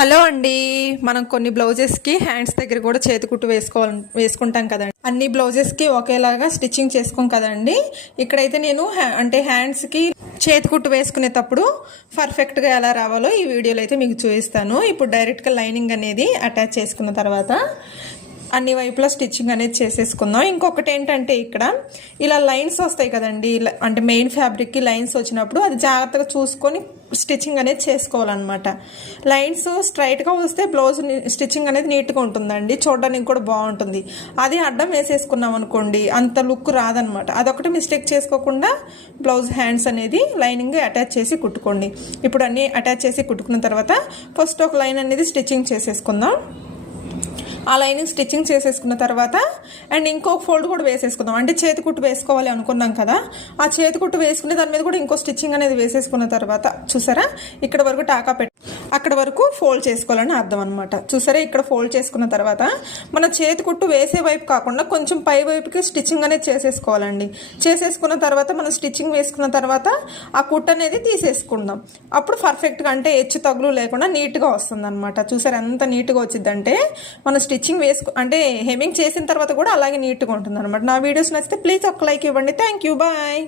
Hello అండి. మనం కొన్ని బ్లౌజెస్కి హ్యాండ్స్ దగ్గర కూడా చేతికుట్టు వేసుకుంటాం కదండి. అన్ని బ్లౌజెస్కి ఒకేలాగా స్టిచ్చింగ్ చేసుకోం కదండి. ఇక్కడైతే నేను అంటే హ్యాండ్స్కి చేతికుట్టు వేసుకునేటప్పుడు పర్ఫెక్ట్గా ఎలా రావాలో ఈ వీడియోలో అయితే మీకు చూపిస్తాను. ఇప్పుడు డైరెక్ట్గా లైనింగ్ అనేది అటాచ్ చేసుకున్న తర్వాత అన్ని వైపులా స్టిచ్చింగ్ అనేది చేసేసుకుందాం. ఇంకొకటి ఏంటంటే ఇక్కడ ఇలా లైన్స్ వస్తాయి కదండి, అంటే మెయిన్ ఫ్యాబ్రిక్కి లైన్స్ వచ్చినప్పుడు అది జాగ్రత్తగా చూసుకొని స్టిచ్చింగ్ అనేది చేసుకోవాలన్నమాట. లైన్స్ స్ట్రైట్గా వస్తే బ్లౌజ్ స్టిచ్చింగ్ అనేది నీట్గా ఉంటుందండి, చూడడానికి కూడా బాగుంటుంది. అది అడ్డం వేసేసుకున్నాం అనుకోండి అంత లుక్ రాదనమాట. అదొకటి మిస్టేక్ చేసుకోకుండా బ్లౌజ్ హ్యాండ్స్ అనేది లైనింగ్ అటాచ్ చేసి కుట్టుకోండి. ఇప్పుడు అన్నీ అటాచ్ చేసి కుట్టుకున్న తర్వాత ఫస్ట్ ఒక లైన్ అనేది స్టిచ్చింగ్ చేసేసుకుందాం. ఆ లైనింగ్ స్టిచ్చింగ్ చేసేసుకున్న తర్వాత అండ్ ఇంకో ఫోల్డ్ కూడా వేసేసుకుందాం. అంటే చేతికుట్టు వేసుకోవాలి అనుకున్నాం కదా, ఆ చేతికుట్టు వేసుకుని దాని మీద కూడా ఇంకో స్టిచ్చింగ్ అనేది వేసేసుకున్న తర్వాత చూసారా ఇక్కడ వరకు టాకా పెట్టి అక్కడ వరకు ఫోల్డ్ చేసుకోవాలని అర్థం అనమాట. చూసారా ఇక్కడ ఫోల్డ్ చేసుకున్న తర్వాత మన చేతికుట్టు వేసే వైపు కాకుండా కొంచెం పై వైపుకి స్టిచ్చింగ్ అనేది చేసేసుకోవాలండి. చేసేసుకున్న తర్వాత మనం స్టిచ్చింగ్ వేసుకున్న తర్వాత ఆ కుట్టు అనేది తీసేసుకుందాం. అప్పుడు పర్ఫెక్ట్గా అంటే హెచ్చు తగులు లేకుండా నీట్గా వస్తుంది అనమాట. చూసారా ఎంత నీట్గా వచ్చిందంటే మన స్టిచ్చింగ్ అంటే హెమ్మింగ్ చేసిన తర్వాత కూడా అలాగే నీట్గా ఉంటుంది అనమాట. నా వీడియోస్ నచ్చితే ప్లీజ్ ఒక లైక్ ఇవ్వండి. Thank you, bye.